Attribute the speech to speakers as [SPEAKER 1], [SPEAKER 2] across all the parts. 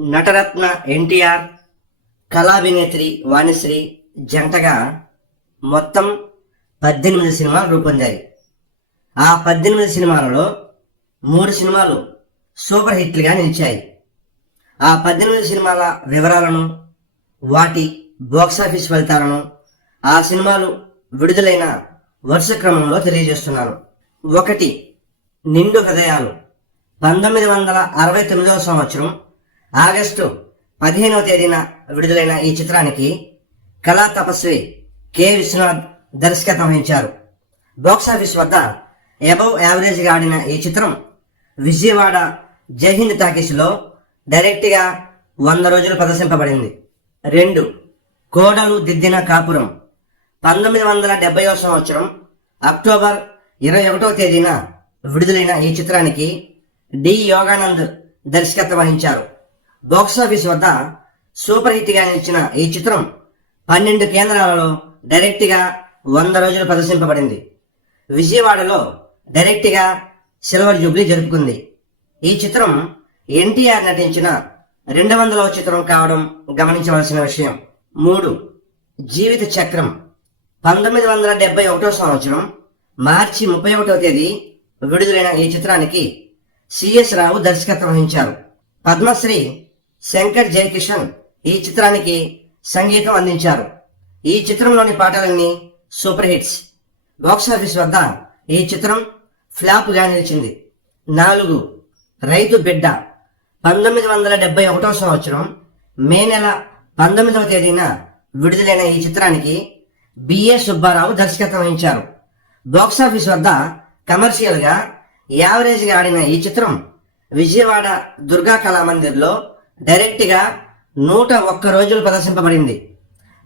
[SPEAKER 1] నటరత్న ఎన్టీఆర్ కళాభినేత్రి వాణిశ్రీ జంటగా మొత్తం పద్దెనిమిది సినిమాలు రూపొందాయి. ఆ పద్దెనిమిది సినిమాలలో మూడు సినిమాలు సూపర్ హిట్లుగా నిలిచాయి. ఆ పద్దెనిమిది సినిమాల వివరాలను వాటి బాక్సాఫీస్ ఫలితాలను ఆ సినిమాలు విడుదలైన వరుస క్రమంలో తెలియజేస్తున్నాను. ఒకటి నిండు హృదయాలు. పంతొమ్మిది వందల అరవై తొమ్మిదవ సంవత్సరం ఆగస్టు పదిహేనవ తేదీన విడుదలైన ఈ చిత్రానికి కళా తపస్వి కె. విశ్వనాథ్ దర్శకత్వం వహించారు. బాక్సాఫీస్ వద్ద అబవ్ యావరేజ్గా ఆడిన ఈ చిత్రం విజయవాడ జైహింద్ టాకీస్లో డైరెక్ట్గా వంద రోజులు ప్రదర్శింపబడింది. రెండు కోడలు దిద్దిన కాపురం పంతొమ్మిది వందల డెబ్బైవ సంవత్సరం అక్టోబర్ ఇరవై ఒకటవ తేదీన విడుదలైన ఈ చిత్రానికి డి. యోగానంద్ దర్శకత్వం వహించారు. బాక్సాఫీస్ వద్ద సూపర్ హిట్గా నిలిచిన ఈ చిత్రం పన్నెండు కేంద్రాలలో డైరెక్ట్గా వంద రోజులు ప్రదర్శింపబడింది. విజయవాడలో డైరెక్ట్గా సిల్వర్ జూబ్లీ జరుపుకుంది. ఈ చిత్రం ఎన్టీఆర్ నటించిన రెండు వందలవ చిత్రం కావడం గమనించవలసిన విషయం. మూడు జీవిత చక్రం. పంతొమ్మిది వందల డెబ్బై ఒకటో సంవత్సరం మార్చి ముప్పై ఒకటో తేదీ విడుదలైన ఈ చిత్రానికి సిఎస్ రావు దర్శకత్వం వహించారు. పద్మశ్రీ శంకర్ జయకిషన్ ఈ చిత్రానికి సంగీతం అందించారు. ఈ చిత్రంలోని పాటలన్నీ సూపర్ హిట్స్. బాక్సాఫీస్ వద్ద ఈ చిత్రం ఫ్లాప్గా నిలిచింది. నాలుగు రైతు బిడ్డ. పంతొమ్మిది వందల డెబ్బై ఒకటో సంవత్సరం మే నెల పంతొమ్మిదవ తేదీన విడుదలైన ఈ చిత్రానికి బిఏ సుబ్బారావు దర్శకత్వం వహించారు. బాక్సాఫీస్ వద్ద కమర్షియల్గా యావరేజ్గా ఆడిన ఈ చిత్రం విజయవాడ దుర్గా కళామందిర్లో డైరెక్ట్గా నూట ఒక్క రోజులు ప్రదర్శింపబడింది.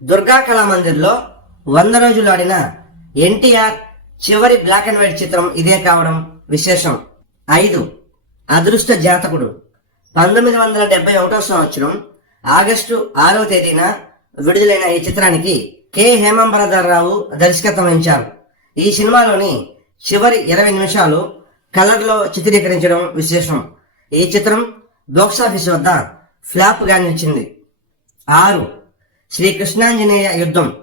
[SPEAKER 1] దుర్గా కళామందిర్లో వంద రోజులు ఆడిన ఎన్టీఆర్ చివరి బ్లాక్ అండ్ వైట్ చిత్రం ఇదే కావడం విశేషం. ఐదు. అదృష్ట జాతకుడు. పంతొమ్మిది వందల డెబ్బై ఒకటో సంవత్సరం ఆగస్టు ఆరవ తేదీన విడుదలైన ఈ చిత్రానికి కె. హేమంబరధర్రావు దర్శకత్వం వహించారు. ఈ సినిమాలోని చివరి ఇరవై నిమిషాలు కలర్లో చిత్రీకరించడం విశేషం. ఈ చిత్రం బాక్సాఫీస్ వద్ద ఫ్లాప్గా నిలిచింది ఆరు. శ్రీకృష్ణాంజనేయ యుద్ధం.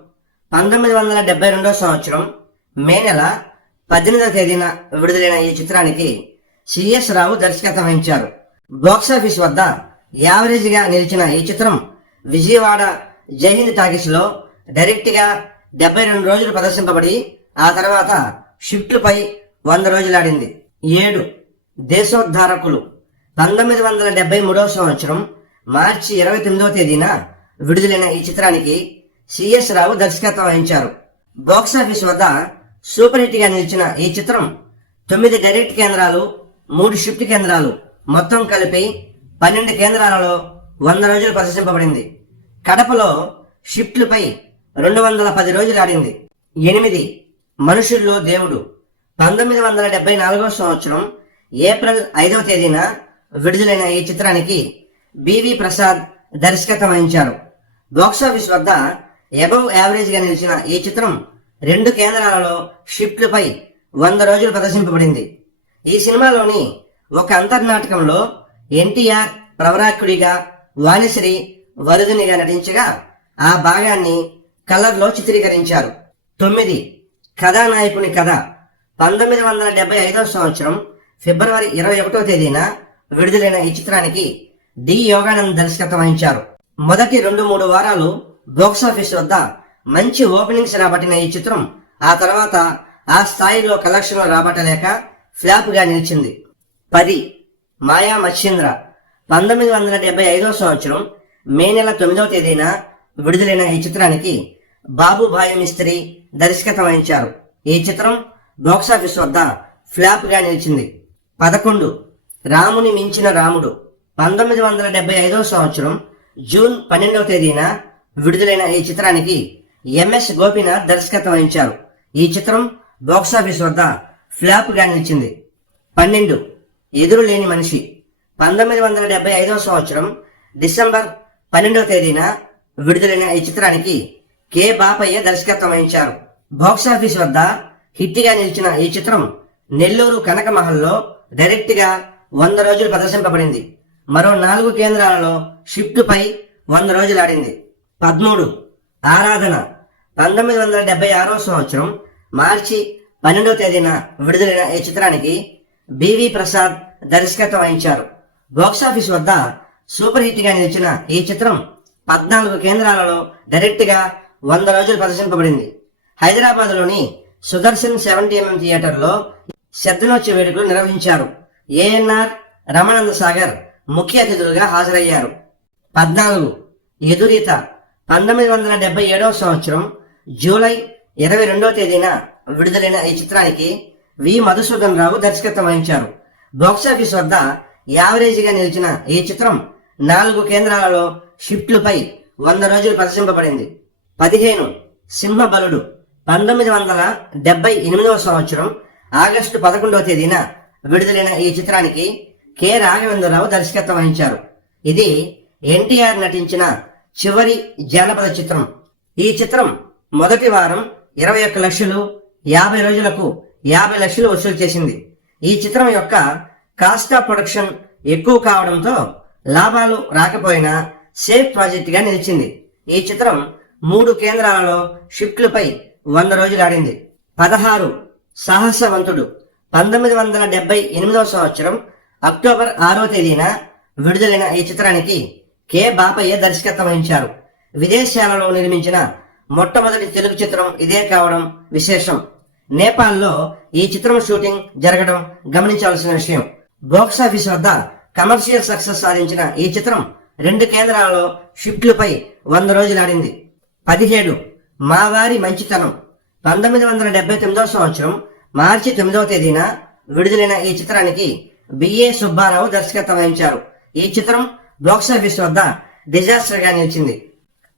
[SPEAKER 1] పంతొమ్మిది వందల డెబ్బై రెండో సంవత్సరం మే నెల పద్దెనిమిదవ తేదీన విడుదలైన ఈ చిత్రానికి సిఎస్ రావు దర్శకత్వం వహించారు. బాక్సాఫీస్ వద్ద యావరేజ్గా నిలిచిన ఈ చిత్రం విజయవాడ జైహింద్ టాకీస్లో డైరెక్ట్గా డెబ్బై రెండు రోజులు ప్రదర్శింపబడి ఆ తర్వాత షిఫ్ట్లపై వంద రోజులు ఆడింది ఏడు. దేశోద్ధారకులు. పంతొమ్మిది వందల డెబ్బై మూడవ సంవత్సరం మార్చి ఇరవై తొమ్మిదవ తేదీన విడుదలైన ఈ చిత్రానికి సిఎస్ రావు దర్శకత్వం వహించారు. బాక్సాఫీస్ వద్ద సూపర్ హిట్గా నిలిచిన ఈ చిత్రం తొమ్మిది డైరెక్ట్ కేంద్రాలు మూడు షిఫ్ట్ కేంద్రాలు మొత్తం కలిపి పన్నెండు కేంద్రాలలో వంద రోజులు ప్రదర్శింపబడింది. కడపలో షిఫ్ట్లపై రెండు వందల పది రోజులు ఆడింది. ఎనిమిది మనుషుల్లో దేవుడు. పంతొమ్మిది వందల డెబ్బై నాలుగో సంవత్సరం ఏప్రిల్ ఐదవ తేదీన విడుదలైన ఈ చిత్రానికి బివి ప్రసాద్ దర్శకత్వం వహించారు. బాక్సాఫీస్ వద్ద అబవ్ యావరేజ్గా నిలిచిన ఈ చిత్రం రెండు కేంద్రాలలో షిఫ్ట్లపై వంద రోజులు ప్రదర్శింపబడింది. ఈ సినిమాలోని ఒక అంతర్నాటకంలో ఎన్టీఆర్ ప్రవరాకుడిగా వాణిశ్రీ వరుదినిగా నటించగా ఆ భాగాన్ని కలర్లో చిత్రీకరించారు. తొమ్మిది కథానాయకుని కథ. పంతొమ్మిది వందల డెబ్బై ఐదవ సంవత్సరం ఫిబ్రవరి ఇరవై ఒకటో తేదీన విడుదలైన ఈ చిత్రానికి డి యోగానంద్ దర్శకత్వం వహించారు మొదటి రెండు మూడు వారాలు బాక్సాఫీస్ వద్ద మంచి ఓపెనింగ్స్ రాబట్టిన ఈ చిత్రం ఆ తర్వాత ఆ స్థాయిలో కలెక్షన్లు రాబట్టలేక ఫ్లాప్గా నిలిచింది. పది మాయా మచ్చింద్ర పంతొమ్మిది వందల డెబ్బై ఐదవ సంవత్సరం మే నెల తొమ్మిదవ తేదీన విడుదలైన ఈ చిత్రానికి బాబు భాయ మిస్త్రి దర్శకత్వం వహించారు ఈ చిత్రం బాక్సాఫీస్ వద్ద ఫ్లాప్గా నిలిచింది. పదకొండు రాముని మించిన రాముడు పంతొమ్మిది వందల డెబ్బై ఐదవ సంవత్సరం జూన్ పన్నెండవ తేదీన విడుదలైన ఈ చిత్రానికి ఎంఎస్ గోపీనాథ్ దర్శకత్వం వహించారు. ఈ చిత్రం బాక్సాఫీస్ వద్ద ఫ్లాప్గా నిలిచింది. పన్నెండు ఎదురు లేని మనిషి. పంతొమ్మిది వందల డెబ్బై ఐదవ సంవత్సరం డిసెంబర్ పన్నెండవ తేదీన విడుదలైన ఈ చిత్రానికి కె బాపయ్య దర్శకత్వం వహించారు. బాక్సాఫీస్ వద్ద హిట్గా నిలిచిన ఈ చిత్రం నెల్లూరు కనక మహల్లో వంద రోజులు ప్రదర్శింపబడింది. మరో నాలుగు కేంద్రాలలో షిఫ్ట్పై వంద రోజులు ఆడింది. పదమూడు ఆరాధన. పంతొమ్మిది వందల డెబ్బై ఆరో సంవత్సరం మార్చి పన్నెండవ తేదీన విడుదలైన ఈ చిత్రానికి బివి ప్రసాద్ దర్శకత్వం వహించారు. బాక్సాఫీస్ వద్ద సూపర్ హిట్గా నిలిచిన ఈ చిత్రం పద్నాలుగు కేంద్రాలలో డైరెక్ట్గా వంద రోజులు ప్రదర్శింపబడింది. హైదరాబాద్లోని సుదర్శన్ సెవెంటీ ఎంఎం థియేటర్లో శ్రద్ధనోత్సవ వేడుకలు నిర్వహించారు. ఏఎన్ఆర్ రమానంద సాగర్. ముఖ్య అతిథులుగా హాజరయ్యారు. పద్నాలుగు. ఎదురీత పంతొమ్మిది వందల డెబ్బై ఏడవ సంవత్సరం జూలై ఇరవై రెండవ తేదీన విడుదలైన ఈ చిత్రానికి వి. మధుసూదన్ రావు దర్శకత్వం వహించారు. బాక్సాఫీస్ వద్ద యావరేజ్గా నిలిచిన ఈ చిత్రం నాలుగు కేంద్రాలలో షిఫ్ట్లపై వంద రోజులు ప్రదర్శింపబడింది. పదిహేను. సింహబలుడు పంతొమ్మిది వందల డెబ్బై ఎనిమిదవ సంవత్సరం ఆగస్టు పదకొండవ తేదీన విడుదలైన ఈ చిత్రానికి కె. రాఘవేంద్రరావు దర్శకత్వం వహించారు. ఇది ఎన్టీఆర్ నటించిన చివరి జానపద చిత్రం. ఈ చిత్రం మొదటి వారం ఇరవై ఒక్క లక్షలు యాభై రోజులకు యాభై లక్షలు వసూలు చేసింది. ఈ చిత్రం యొక్క కాస్ట్ ఆఫ్ ప్రొడక్షన్ ఎక్కువ కావడంతో లాభాలు రాకపోయినా సేఫ్ ప్రాజెక్ట్గా నిలిచింది. ఈ చిత్రం మూడు కేంద్రాలలో షిఫ్ట్లపై వంద రోజులు ఆడింది. పదహారు సాహసవంతుడు పంతొమ్మిది వందల డెబ్బై ఎనిమిదవ సంవత్సరం అక్టోబర్ ఆరో తేదీన విడుదలైన ఈ చిత్రానికి కె. బాపయ్య దర్శకత్వం వహించారు. విదేశాలలో నిర్మించిన మొట్టమొదటి తెలుగు చిత్రం ఇదే కావడం విశేషం. నేపాల్లో ఈ చిత్రం షూటింగ్ జరగడం గమనించాల్సిన విషయం. బాక్సాఫీస్ వద్ద కమర్షియల్ సక్సెస్ సాధించిన ఈ చిత్రం రెండు కేంద్రాలలో షిఫ్ట్లపై వంద రోజులు ఆడింది. పదిహేడు మావారి మంచితనం. పంతొమ్మిది వందల డెబ్బై తొమ్మిదవ సంవత్సరం మార్చి తొమ్మిదవ తేదీన విడుదలైన ఈ చిత్రానికి బిఏ సుబ్బారావు దర్శకత్వం వహించారు. ఈ చిత్రం బాక్సాఫీస్ వద్ద డిజాస్టర్గా నిలిచింది.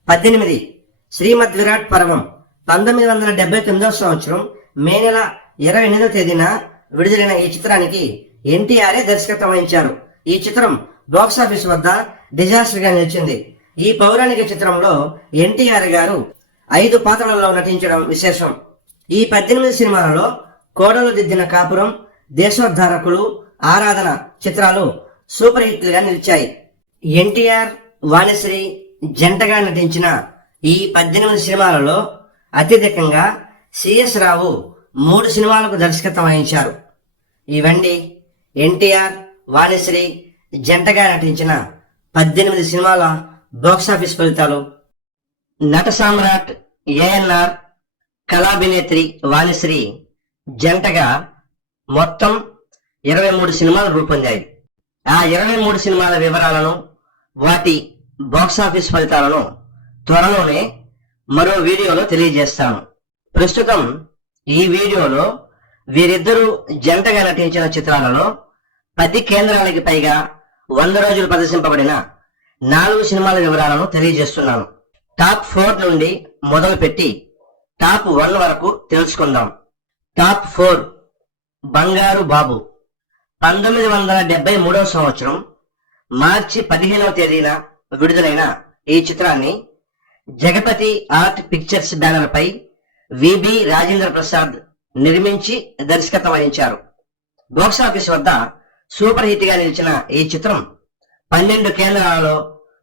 [SPEAKER 1] పద్దెనిమిది శ్రీమద్ విరాట్ పర్వం పంతొమ్మిది వందల డెబ్బై తొమ్మిదవ సంవత్సరం మే నెల ఇరవై ఎనిమిదవ తేదీన విడుదలైన ఈ చిత్రానికి ఎన్టీఆర్ఏ దర్శకత్వం వహించారు. ఈ చిత్రం బాక్సాఫీస్ వద్ద డిజాస్టర్గా నిలిచింది. ఈ పౌరాణిక చిత్రంలో ఎన్టీఆర్ గారు ఐదు పాత్రలలో నటించడం విశేషం. ఈ పద్దెనిమిది సినిమాలలో కోడలు దిద్దిన కాపురం దేశోద్ధారకులు ఆరాధన చిత్రాలు సూపర్ హిట్లుగా నిలిచాయి. ఎన్టీఆర్ వాణిశ్రీ జంటగా నటించిన ఈ పద్దెనిమిది సినిమాలలో అత్యధికంగా సిఎస్ రావు మూడు సినిమాలకు దర్శకత్వం వహించారు. ఇవండి ఎన్టీఆర్ వాణిశ్రీ జంటగా నటించిన పద్దెనిమిది సినిమాల బాక్సాఫీస్ ఫలితాలు. నట సామ్రాట్ ఏఎన్ఆర్ కళాభినేత్రి వాణిశ్రీ జంటగా మొత్తం ఇరవై మూడు సినిమాలు రూపొందాయి. ఆ ఇరవై మూడు సినిమాల వివరాలను వాటి బాక్సాఫీస్ ఫలితాలను త్వరలోనే మరో వీడియోలో తెలియజేస్తాను. ప్రస్తుతం ఈ వీడియోలో వీరిద్దరూ జంటగా నటించిన చిత్రాలలో పది కేంద్రాలకి పైగా వంద రోజులు ప్రదర్శింపబడిన నాలుగు సినిమాల వివరాలను తెలియజేస్తున్నాను. టాప్ ఫోర్ నుండి మొదలుపెట్టి టాప్ వన్ వరకు తెలుసుకుందాం. టాప్ ఫోర్ బంగారు బాబు. పంతొమ్మిది వందల డెబ్బై మూడవ సంవత్సరం మార్చి పదిహేనవ తేదీన విడుదలైన ఈ చిత్రాన్ని జగపతి ఆర్ట్ పిక్చర్స్ బ్యానర్ పై విబి రాజేంద్ర ప్రసాద్ నిర్మించి దర్శకత్వం వహించారు బాక్సాఫీస్ వద్ద సూపర్ హిట్గా నిలిచిన ఈ చిత్రం పన్నెండు కేంద్రాలలో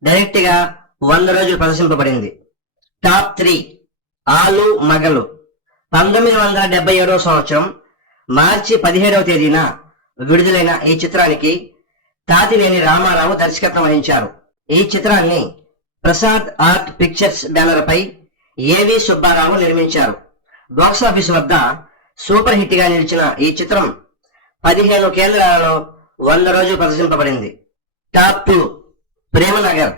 [SPEAKER 1] డైరెక్ట్గా వంద రోజులు ప్రదర్శింపబడింది. టాప్ త్రీ ఆలు మగలు పంతొమ్మిది వందల డెబ్బై ఏడవ సంవత్సరం మార్చి పదిహేడవ తేదీన విడుదలైన ఈ చిత్రానికి తాతినేని రామారావు దర్శకత్వం వహించారు. ఈ చిత్రాన్ని ప్రసాద్ ఆర్ట్ పిక్చర్స్ బ్యానర్ పై ఏవి సుబ్బారావు నిర్మించారు. బాక్సాఫీస్ వద్ద సూపర్ హిట్గా నిలిచిన ఈ చిత్రం పదిహేను కేంద్రాలలో వంద రోజులు ప్రదర్శింపబడింది. Top two Prema Nagar.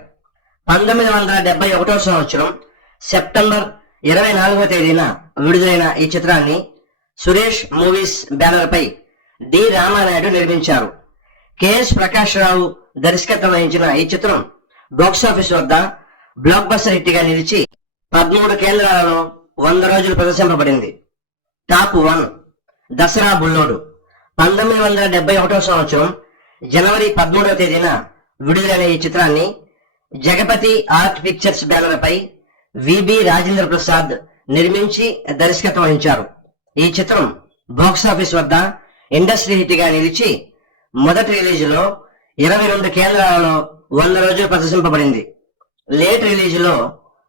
[SPEAKER 1] పంతొమ్మిది వందల డెబ్బై ఒకటో సంవత్సరం సెప్టెంబర్ ఇరవై నాలుగవ తేదీన విడుదలైన ఈ చిత్రాన్ని సురేష్ మూవీస్ బ్యానర్ పై డి. రామానాయుడు నిర్మించారు. కెఎస్ ప్రకాష్ రావు దర్శకత్వం వహించిన ఈ చిత్రం బాక్సాఫీస్ వద్ద బ్లాక్ బస్టర్ హిట్గా నిలిచి పదమూడు కేంద్రాలలో వంద రోజులు ప్రదర్శింపబడింది. Top one Dasara Bullodu. పంతొమ్మిది వందల డెబ్బై ఒకటో సంవత్సరం జనవరి పదమూడవ తేదీన విడుదలైన ఈ చిత్రాన్ని జగపతి ఆర్ట్ పిక్చర్స్ బ్యానర్ పై విబి రాజేంద్ర ప్రసాద్ నిర్మించి దర్శకత్వం వహించారు. ఈ చిత్రం బాక్సాఫీస్ వద్ద ఇండస్ట్రీ హిట్గా నిలిచి మొదటి రిలీజ్లో ఇరవై రెండు కేంద్రాలలో వంద రోజులు ప్రదర్శింపబడింది. లేట్ రిలీజ్లో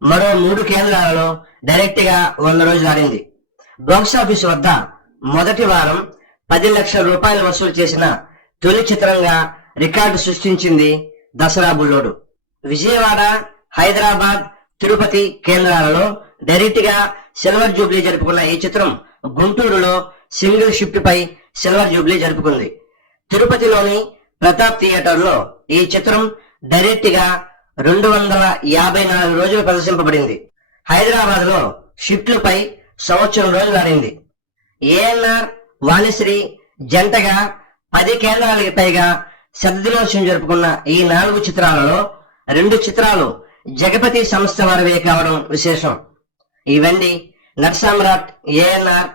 [SPEAKER 1] మరో మూడు కేంద్రాలలో డైరెక్ట్గా వంద రోజులు ఆడింది. బాక్సాఫీస్ వద్ద మొదటి వారం పది లక్షల రూపాయలు వసూలు చేసిన తొలి చిత్రంగా రికార్డు సృష్టించింది దసరా బుల్లోడు. విజయవాడ హైదరాబాద్ తిరుపతి కేంద్రాలలో డైరెక్ట్గా సిల్వర్ జూబ్లీ జరుపుకున్న ఈ చిత్రం గుంటూరులో సింగిల్ షిఫ్ట్ పై సిల్వర్ జూబ్లీ జరుపుకుంది. తిరుపతిలోని ప్రతాప్ థియేటర్లో ఈ చిత్రం డైరెక్ట్గా రెండు వందల యాభై నాలుగు రోజులు ప్రదర్శింపబడింది. హైదరాబాద్లో షిఫ్ట్లపై సంవత్సరం రోజులు ఆడింది ఏఎన్ఆర్ వాణిశ్రీ జంటగా పది కేంద్రాలకి పైగా శతదినోత్సవం జరుపుకున్న ఈ నాలుగు చిత్రాలలో రెండు చిత్రాలు జగపతి సంస్థ వారివే కావడం విశేషం. ఇవన్నీ నటసామ్రాట్ ఏఎన్ఆర్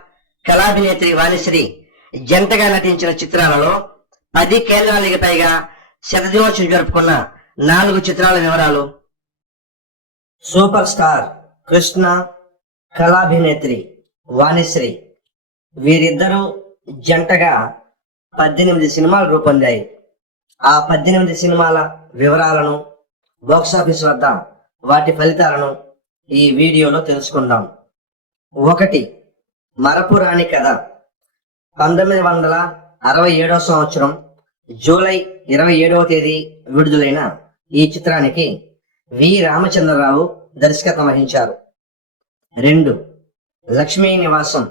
[SPEAKER 1] కళాభినేత్రి వాణిశ్రీ జంటగా నటించిన చిత్రాలలో పది కేంద్రాలకి పైగా శతదినోత్సవం జరుపుకున్న నాలుగు చిత్రాల వివరాలు. సూపర్ స్టార్ కృష్ణ కళాభినేత్రి వాణిశ్రీ వీరిద్దరూ జంటగా పద్దెనిమిది సినిమాలు రూపొందాయి. ఆ పద్దెనిమిది సినిమాల వివరాలను బాక్సాఫీస్ వద్ద వాటి ఫలితాలను ఈ వీడియోలో తెలుసుకుందాం. ఒకటి మరపురాని కథ. పంతొమ్మిది వందల అరవై ఏడవ సంవత్సరం జూలై ఇరవై ఏడవ తేదీ విడుదలైన ఈ చిత్రానికి వి. రామచంద్రరావు దర్శకత్వం వహించారు. రెండు. లక్ష్మీ నివాసం.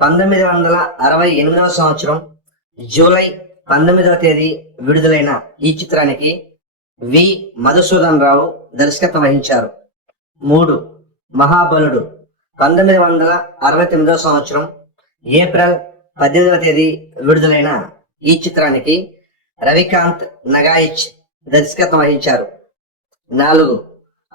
[SPEAKER 1] పంతొమ్మిది వందల అరవై ఎనిమిదవ సంవత్సరం జూలై పంతొమ్మిదవ తేదీ విడుదలైన ఈ చిత్రానికి వి. మధుసూదన్ రావు దర్శకత్వం వహించారు. మూడు. మహాబలుడు. పంతొమ్మిది వందల అరవై తొమ్మిదవ సంవత్సరం ఏప్రిల్ పద్దెనిమిదవ తేదీ విడుదలైన ఈ చిత్రానికి రవికాంత్ నగాయిచ్ దర్శకత్వం వహించారు. నాలుగు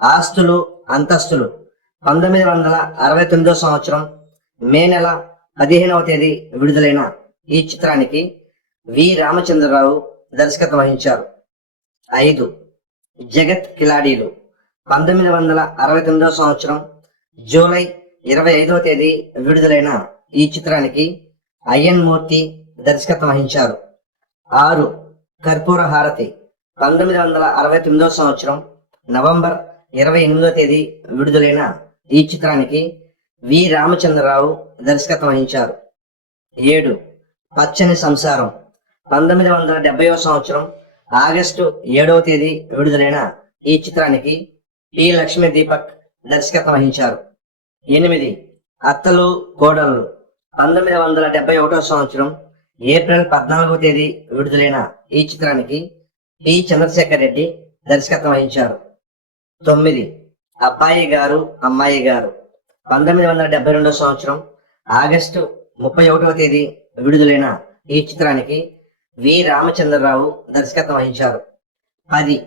[SPEAKER 1] ఆస్తులు అంతస్తులు. పంతొమ్మిది వందల అరవై తొమ్మిదో సంవత్సరం మే నెల పదిహేనవ తేదీ విడుదలైన ఈ చిత్రానికి వి. రామచంద్రరావు దర్శకత్వం వహించారు. ఐదు జగత్ కిలాడీలు. పంతొమ్మిది వందల అరవై తొమ్మిదో సంవత్సరం జూలై ఇరవై ఐదవ తేదీ విడుదలైన ఈ చిత్రానికి అయ్యన్ మూర్తి దర్శకత్వం వహించారు. ఆరు కర్పూర హారతి. పంతొమ్మిది వందల అరవై తొమ్మిదవ సంవత్సరం నవంబర్ ఇరవై ఎనిమిదో తేదీ విడుదలైన ఈ చిత్రానికి వి. రామచంద్రరావు దర్శకత్వం వహించారు. ఏడు పచ్చని సంసారం. పంతొమ్మిది వందల డెబ్బైవ సంవత్సరం ఆగస్టు ఏడవ తేదీ విడుదలైన ఈ చిత్రానికి పి. లక్ష్మీ దీపక్ దర్శకత్వం వహించారు. ఎనిమిది అత్తలు కోడళ్ళు. పంతొమ్మిది వందల డెబ్బై ఒకటో సంవత్సరం ఏప్రిల్ పద్నాలుగవ తేదీ విడుదలైన ఈ చిత్రానికి పి చంద్రశేఖర్ రెడ్డి దర్శకత్వం వహించారు. తొమ్మిది. అబ్బాయి గారు అమ్మాయి గారు. పంతొమ్మిది వందల డెబ్బై రెండో సంవత్సరం ఆగస్టు ముప్పై ఒకటవ తేదీ విడుదలైన ఈ చిత్రానికి వి రామచంద్రరావు దర్శకత్వం వహించారు. పది.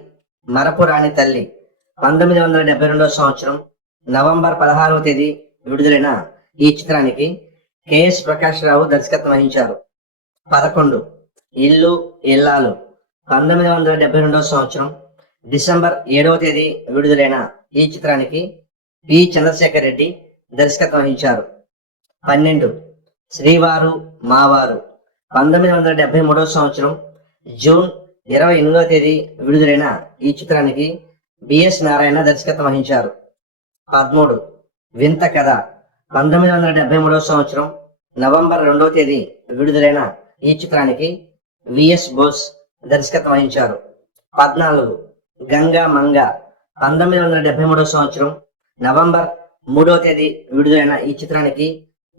[SPEAKER 1] మరపురాణి తల్లి. పంతొమ్మిది వందల డెబ్బై రెండవ సంవత్సరం నవంబర్ పదహారవ తేదీ విడుదలైన ఈ చిత్రానికి కెఎస్ ప్రకాష్ రావు దర్శకత్వం వహించారు. పదకొండు. ఇల్లు ఇల్లాలు. పంతొమ్మిది వందల డెబ్బై రెండవ సంవత్సరం డిసెంబర్ ఏడవ తేదీ విడుదలైన ఈ చిత్రానికి పి. చంద్రశేఖర్ రెడ్డి దర్శకత్వం వహించారు. పన్నెండు. శ్రీవారు మావారు. పంతొమ్మిది వందల డెబ్బై మూడవ సంవత్సరం జూన్ ఇరవై ఎనిమిదవ తేదీ విడుదలైన ఈ చిత్రానికి బిఎస్ నారాయణ దర్శకత్వం వహించారు. పదమూడు. వింత కథ. పంతొమ్మిది వందల డెబ్బై మూడవ సంవత్సరం నవంబర్ రెండవ తేదీ విడుదలైన ఈ చిత్రానికి విఎస్ బోస్ దర్శకత్వం వహించారు. పద్నాలుగు గంగా మంగ పంతొమ్మిది వందల డెబ్బై మూడవ సంవత్సరం నవంబర్ మూడవ తేదీ విడుదలైన ఈ చిత్రానికి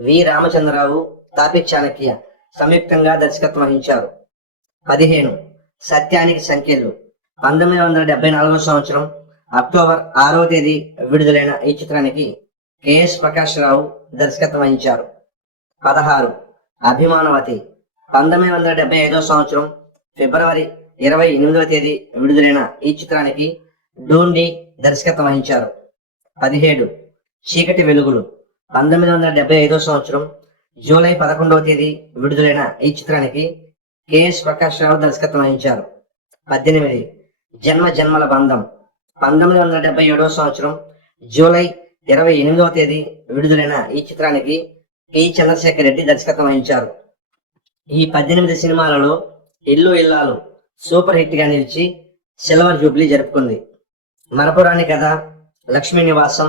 [SPEAKER 1] వి రామచంద్రరావు తాపి చాణక్య సంయుక్తంగా దర్శకత్వం వహించారు. పదిహేను సత్యానికి సంఖ్యలు పంతొమ్మిది వందల డెబ్బై నాలుగవ సంవత్సరం అక్టోబర్ ఆరవ తేదీ విడుదలైన ఈ చిత్రానికి కెఎస్ ప్రకాష్ రావు దర్శకత్వం వహించారు. పదహారు. అభిమానవతి. పంతొమ్మిది వందల డెబ్బై ఐదవ సంవత్సరం ఫిబ్రవరి ఇరవై ఎనిమిదవ తేదీ విడుదలైన ఈ చిత్రానికి డూండి దర్శకత్వం వహించారు. పదిహేడు. చీకటి వెలుగులు. పంతొమ్మిది వందల డెబ్బై ఐదవ సంవత్సరం జూలై పదకొండవ తేదీ విడుదలైన ఈ చిత్రానికి కెఎస్ ప్రకాష్ రావు దర్శకత్వం వహించారు. పద్దెనిమిది. జన్మ జన్మల బంధం. పంతొమ్మిది వందల డెబ్బై ఏడవ సంవత్సరం జూలై ఇరవై ఎనిమిదవ తేదీ విడుదలైన ఈ చిత్రానికి పి చంద్రశేఖర్ రెడ్డి దర్శకత్వం వహించారు. ఈ పద్దెనిమిది సినిమాలలో ఇల్లు ఇల్లాలు సూపర్ హిట్గా నిలిచి సిల్వర్ జూబ్లీ జరుపుకుంది. మరపురాని కథ లక్ష్మీ నివాసం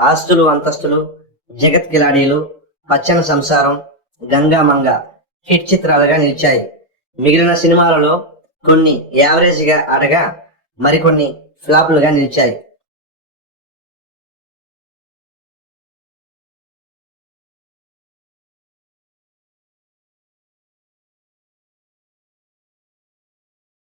[SPEAKER 1] ఆస్తులు అంతస్తులు జగత్ కిలాడీలు పచ్చని సంసారం గంగా మంగ హిట్ చిత్రాలుగా నిలిచాయి. మిగిలిన సినిమాలలో కొన్ని యావరేజ్గా అడగా ఆడగా మరికొన్ని ఫ్లాపులుగా నిలిచాయి.